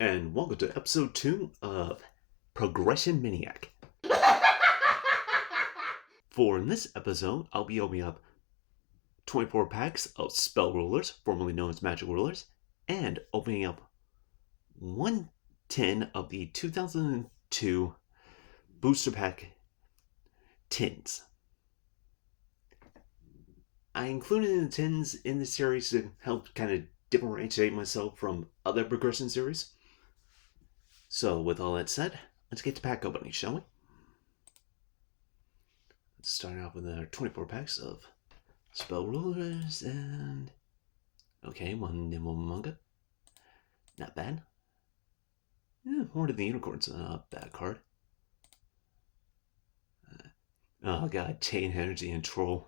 and welcome to episode 2 of Progression Maniac. For in this episode, I'll be opening up 24 packs of spell rulers, formerly known as magic rulers, and opening up 110 of the 2002 booster pack tins. I included the tins in the series to help kind of differentiate myself from other progression series. So, with all that said, let's get to pack opening, shall we? Let's start off with our 24 packs of spell rulers and. Okay, one nimble manga. Not bad. Yeah, Horde of the Unicorns, not a bad card. Oh god, Chain Energy and Troll.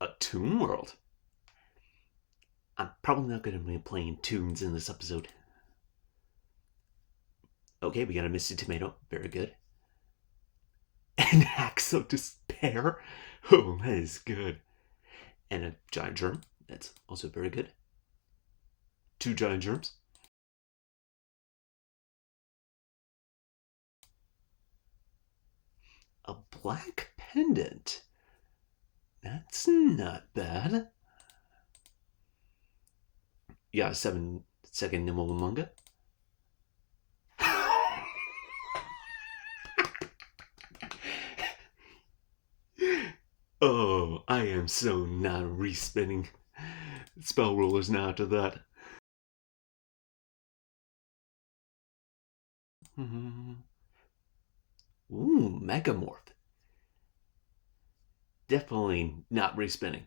A Toon World. I'm probably not going to be playing tunes in this episode. Okay, we got a Misty Tomato. Very good. And Axe of Despair. Oh, that is good. And a Giant Germ. That's also very good. 2 Giant Germs. A Black Pendant. That's not bad. You got a 7-second Nimble manga. Oh, I am so not respinning spell rulers now after that. Ooh, Megamorph. Definitely not respinning.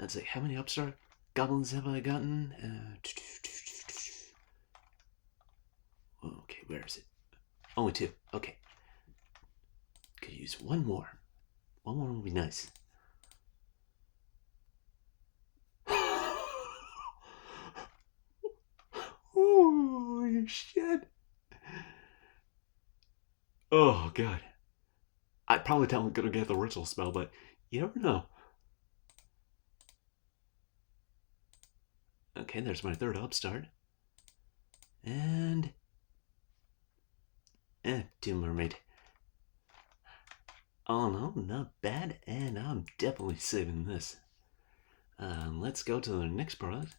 Let's see, how many upstart goblins have I gotten? Okay, where is it? Only 2. Okay. Could use one more. One more would be nice. Holy shit. Oh, God. I probably tell him gonna get the ritual spell, but you never know. Okay, there's my 3rd upstart. And... Doom Mermaid. Oh no, not bad, and I'm definitely saving this. Let's go to the next product.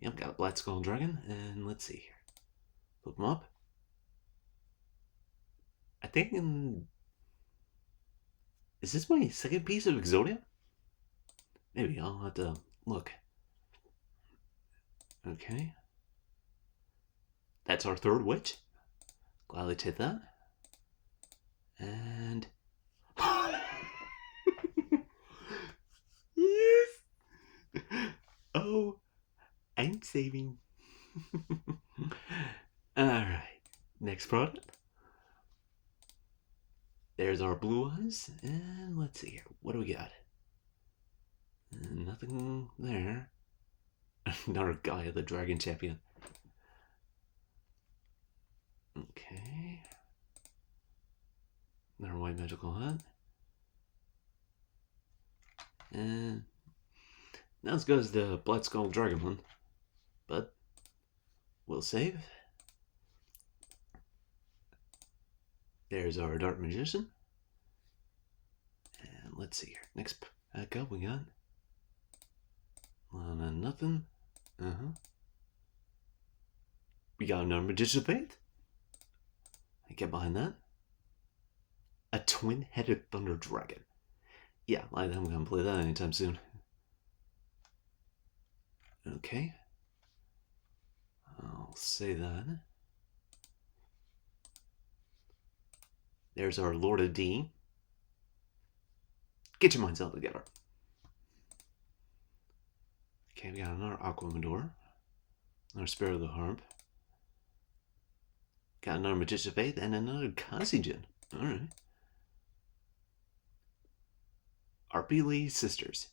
Yep, got a Black Skull Dragon, and let's see here. Flip them up. I think is this my 2nd piece of Exodia? Maybe I'll have to look. Okay. That's our 3rd witch. Gladly take that. And... yes! Oh, I'm saving. Alright, next product. There's our blue eyes, and let's see here. What do we got? Nothing there. Another guy, the Dragon Champion. Okay. Another white magical hunt. And not as good as the Black Skull Dragon one, but we'll save. There's our Dark Magician. And let's see here. Next pack up we got. Nothing. We got another Magician of Faith. I get behind that. A twin-headed Thunder Dragon. Yeah, I'm gonna play that anytime soon. Okay. I'll say that. There's our Lord of D. Get your minds all together. Okay, we got another Aquamador. Another Spirit of the Harp. Got another Magician of Faith and another Kaijin. Alright. RP Lee Sisters.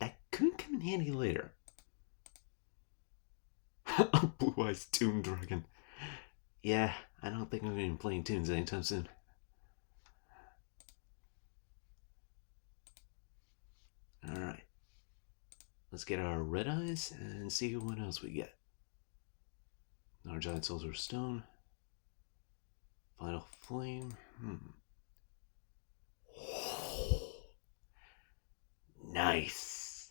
That could come in handy later. A Blue Eyes Toon Dragon. Yeah, I don't think I'm going to be playing tunes anytime soon. Alright. Let's get our red eyes and see what else we get. Our giant silver stone. Final flame. Nice.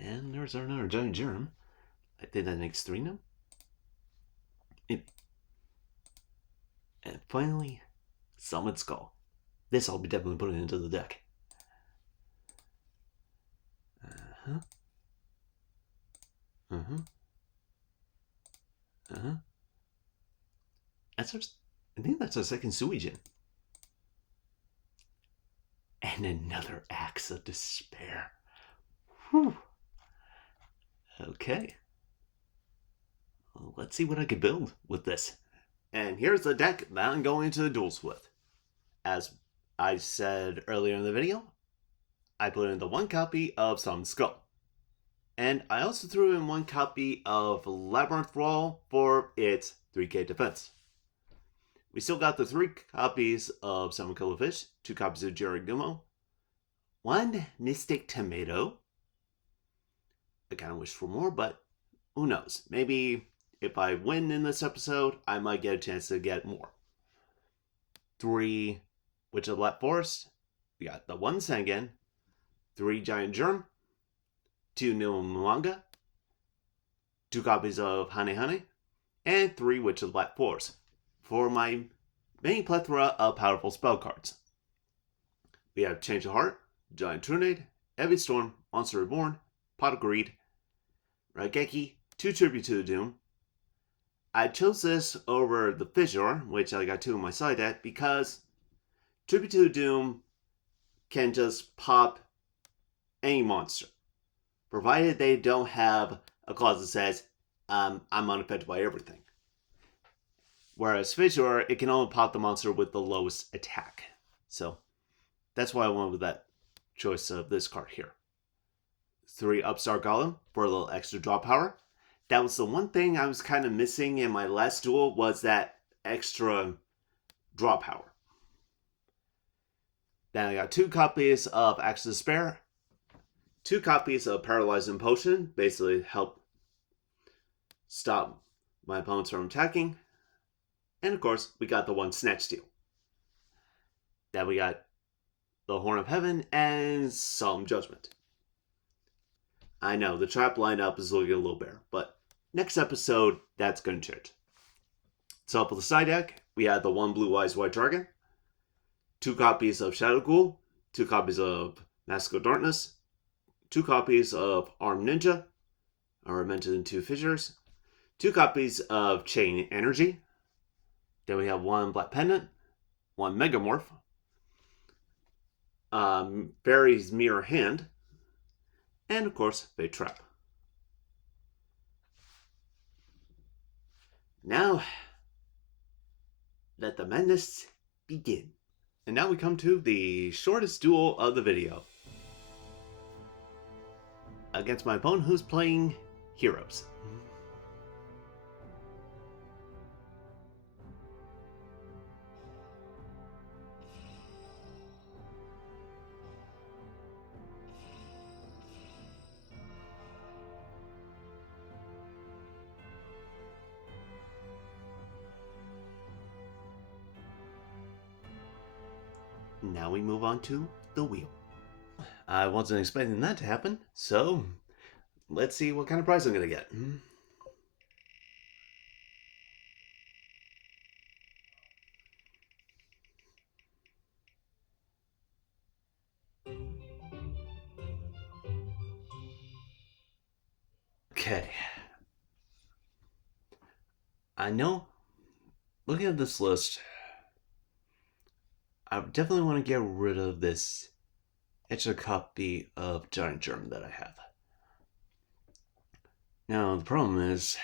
And there's another giant germ. I think that makes 3 now. And finally, Summon Skull. This I'll be definitely putting into the deck. Uh-huh. Uh-huh. Uh-huh. I think that's our second Suijin. And another Axe of Despair. Whew. Okay. Well, let's see what I can build with this. And here's the deck that I'm going into the duels with. As I said earlier in the video, I put in the 1 copy of Summon Skull. And I also threw in 1 copy of Labyrinth Wall for its 3k defense. We still got the 3 copies of Summon Killer Fish, 2 copies of Jiragumo, 1 Mystic Tomato. I kind of wish for more, but who knows? Maybe if I win in this episode, I might get a chance to get more. 3 Witch of the Black Forest. We got the 1 Sengen, 3 Giant Germ, 2 Nimamanga, 2 copies of Hane, and 3 Witch of the Black Forest for my main plethora of powerful spell cards. We have Change of Heart, Giant Trunade, Heavy Storm, Monster Reborn, Pot of Greed, Raigeki, 2 Tribute to the Doom. I chose this over the Fissure, which I got 2 in my side deck, because Tribute to the Doom can just pop any monster, provided they don't have a clause that says, I'm unaffected by everything. Whereas Fissure, it can only pop the monster with the lowest attack. So that's why I went with that choice of this card here. 3 Upstart Golem for a little extra draw power. That was the one thing I was kind of missing in my last duel, was that extra draw power. Then I got 2 copies of Axe of Despair, 2 copies of Paralyzing Potion, basically help stop my opponents from attacking. And of course, we got the 1 Snatch Steal. Then we got the Horn of Heaven and Solemn Judgment. I know, the trap lineup is looking a little bare, but next episode, that's going to change. So for the side deck, we had the 1 Blue Eyes White Dragon, 2 copies of Shadow Ghoul, 2 copies of Mask of Darkness, 2 copies of Armed Ninja, are mentioned in 2 Fissures, 2 copies of Chain Energy. Then we have 1 Black Pendant, 1 Megamorph, Fairy's Mirror Hand, and of course, Fate Trap. Now, let the madness begin. And now we come to the shortest duel of the video. Against my opponent who's playing Heroes. Now we move on to the wheel. I wasn't expecting that to happen, so let's see what kind of prize I'm going to get. Okay. I know, looking at this list, I definitely want to get rid of this extra copy of Giant Germ that I have. Now, the problem is,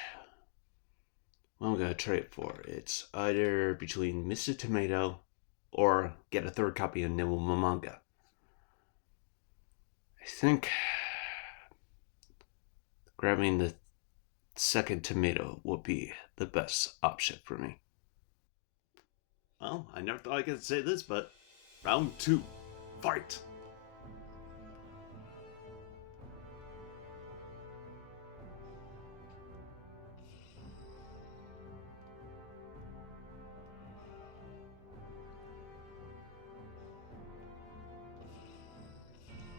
what I'm going to trade for, it's either between Mr. Tomato or get a 3rd copy of Nimamanga. I think grabbing the 2nd tomato would be the best option for me. Well, I never thought I could say this, but Round 2. Fight!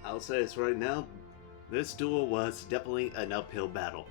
I'll say this right now, this duel was definitely an uphill battle.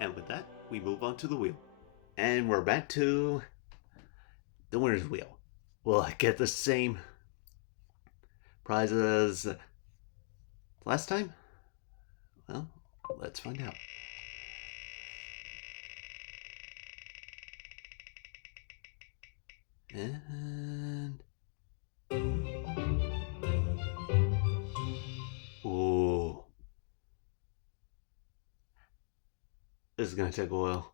And with that, we move on to the wheel. And we're back to the winner's wheel. Will I get the same prize as last time? Well, let's find out. And... Ooh. This is gonna take a while.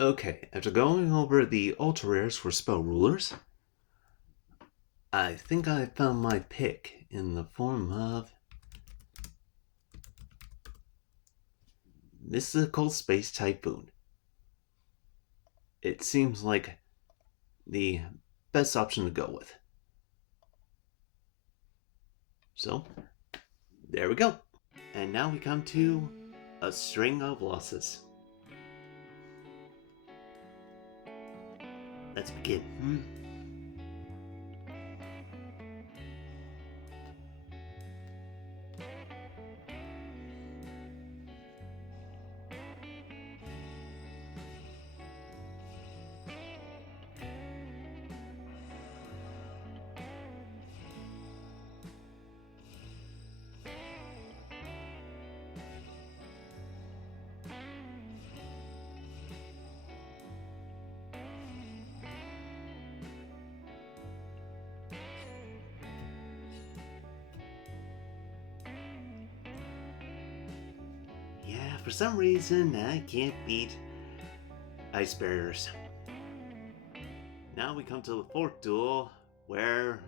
Okay, after going over the ultra rares for spell rulers, I think I found my pick in the form of Mystical Space Typhoon. It seems like the best option to go with. So, there we go. And now we come to a string of losses. Let's begin. Yeah, for some reason, I can't beat ice barriers. Now we come to the fourth duel, where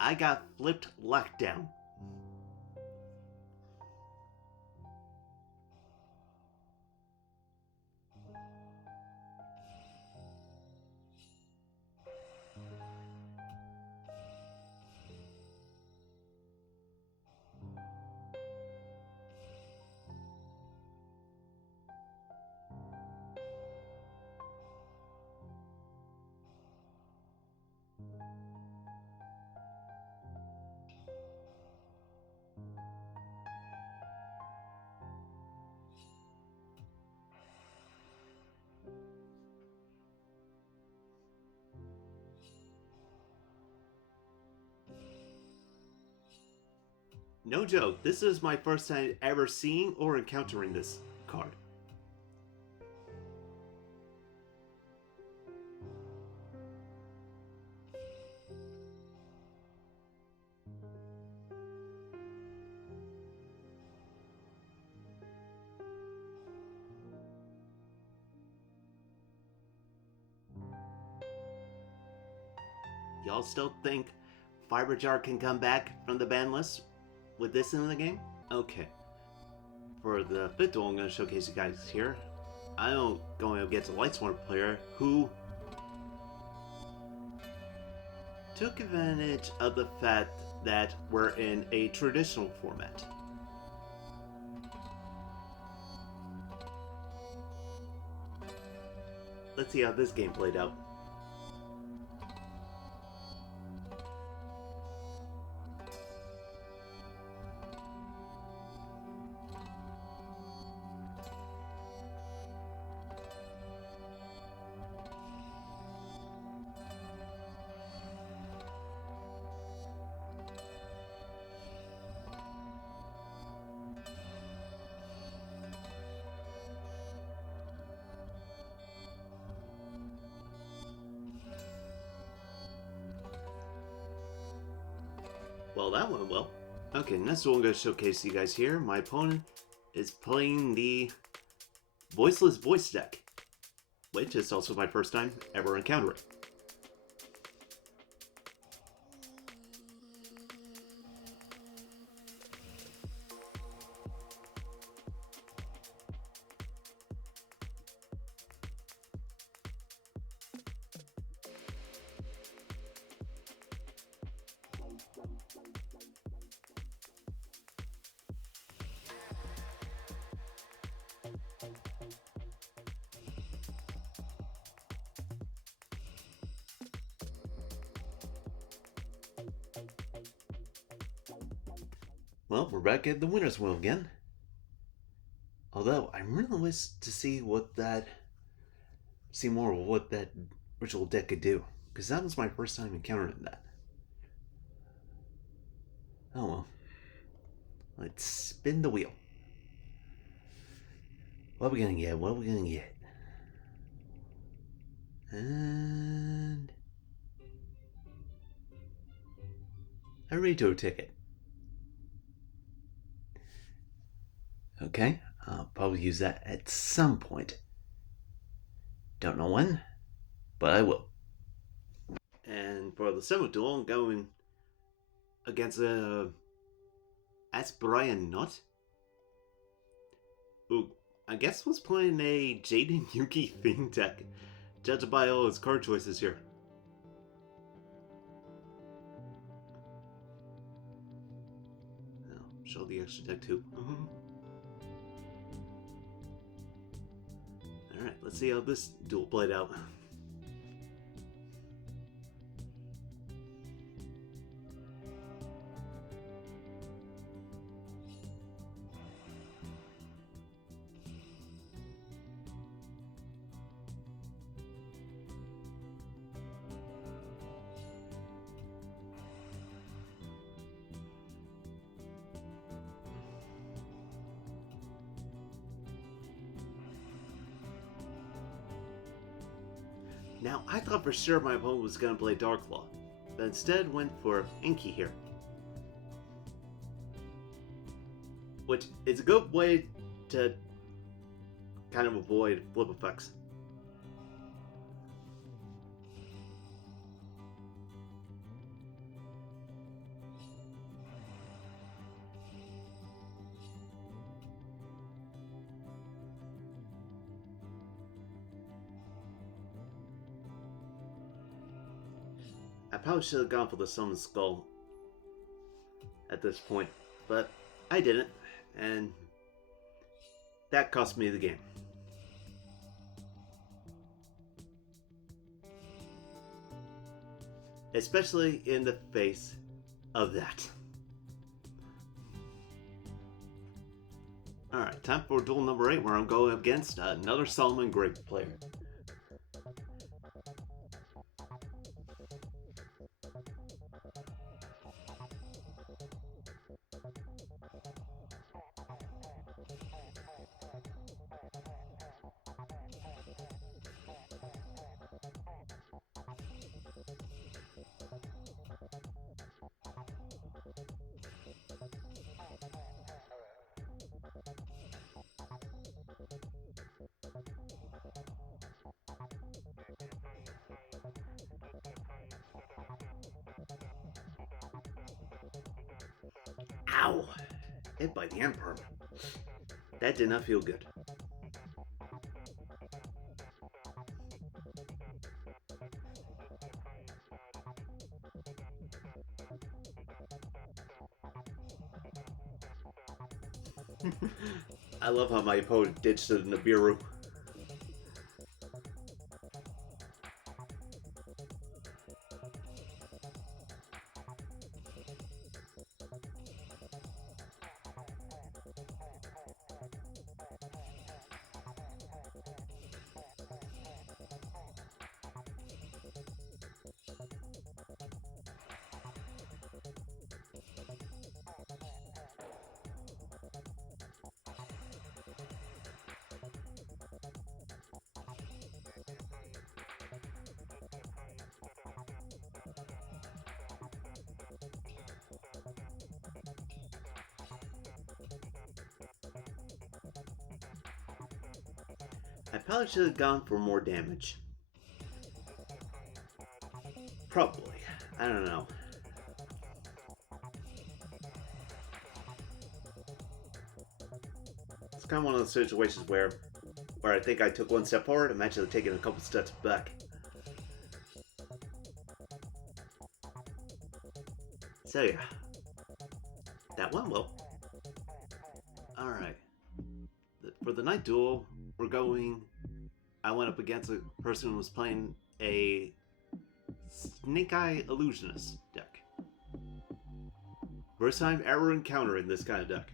I got flipped lockdown. No joke, this is my first time ever seeing or encountering this card. Y'all still think Fiber Jar can come back from the ban list with this in the game? Okay. For the fifth duel I'm going to showcase you guys here, I'm going against a Lightsworn player who took advantage of the fact that we're in a traditional format. Let's see how this game played out. Well, that went well. Okay, next one I'm going to showcase you guys here. My opponent is playing the Voiceless Voice deck, which is also my first time ever encountering. Well, we're back at the winner's wheel again. Although, I really wish to see more of what that ritual deck could do. Because that was my first time encountering that. Oh well. Let's spin the wheel. What are we gonna get? What are we gonna get? And a Rito ticket. Okay, I'll probably use that at some point. Don't know when, but I will. And for the seventh duel, I'm going against Brian Nutt, who I guess was playing a Jaden Yuki theme deck, judged by all his card choices here. I'll show the extra deck too. Alright, let's see how this duel played out. Now, I thought for sure my opponent was going to play Darklaw, but instead went for Inky here. Which is a good way to kind of avoid flip effects. I probably should have gone for the Summon Skull at this point, but I didn't, and that cost me the game. Especially in the face of that. Alright, time for duel number 8, where I'm going against another Solomon Greg player. Ow! Hit by the Emperor. That did not feel good. I love how my opponent ditched the Nibiru. I probably should have gone for more damage. Probably. I don't know. It's kind of one of those situations where I think I took one step forward, I'm actually taking a couple steps back. So yeah, that went well. Alright. For the night duel, I went up against a person who was playing a Snake Eye Illusionist deck. First time ever encountering this kind of deck.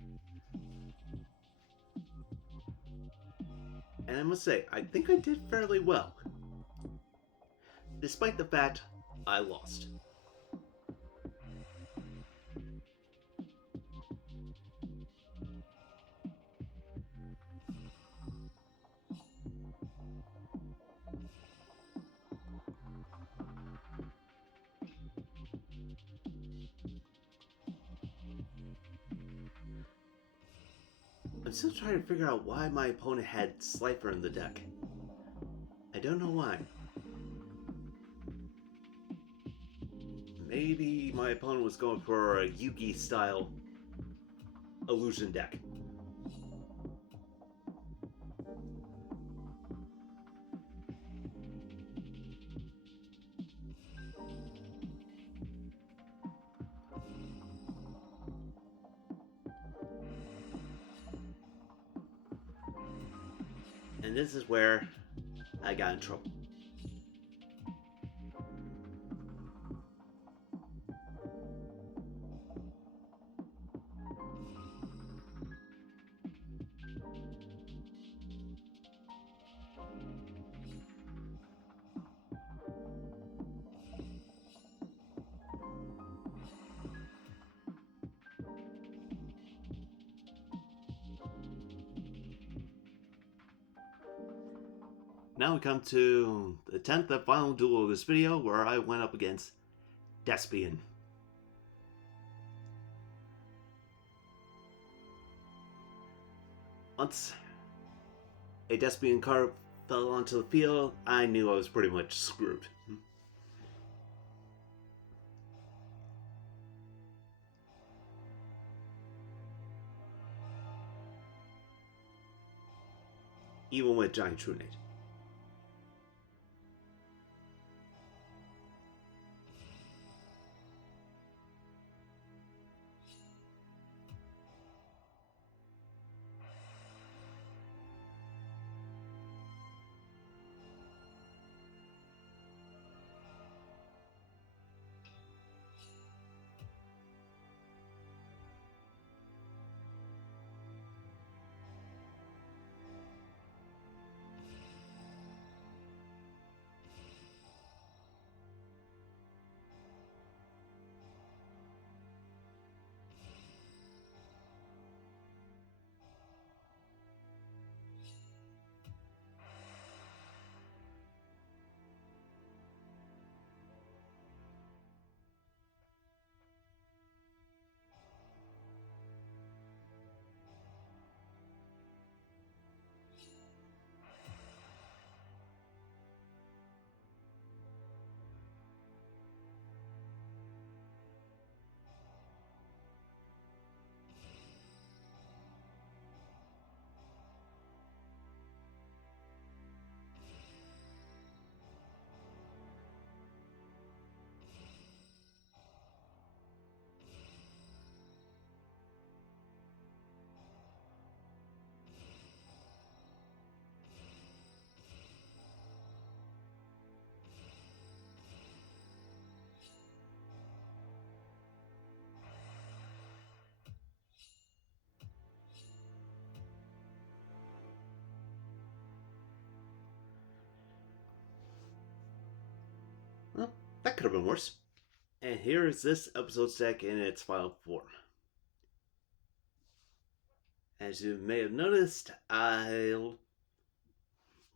And I must say, I think I did fairly well. Despite the fact I lost. I'm still trying to figure out why my opponent had Slifer in the deck. I don't know why. Maybe my opponent was going for a Yugi style illusion deck. And this is where I got in trouble. Now we come to the 10th and final duel of this video, where I went up against Despian. Once a Despian card fell onto the field, I knew I was pretty much screwed. Even with Giant Trunade. could have been worse. And here is this episode's deck in its final form. As you may have noticed, I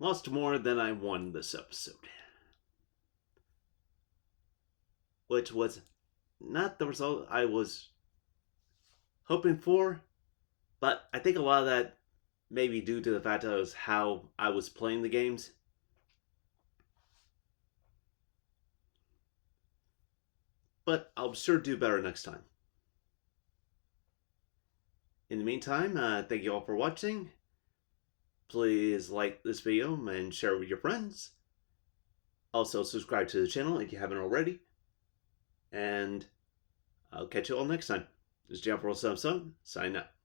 lost more than I won this episode. Which was not the result I was hoping for, but I think a lot of that may be due to the fact that it was how I was playing the games. But I'll sure do better next time. In the meantime, thank you all for watching. Please like this video and share it with your friends. Also, subscribe to the channel if you haven't already. And I'll catch you all next time. This is Jeff Roll signing out.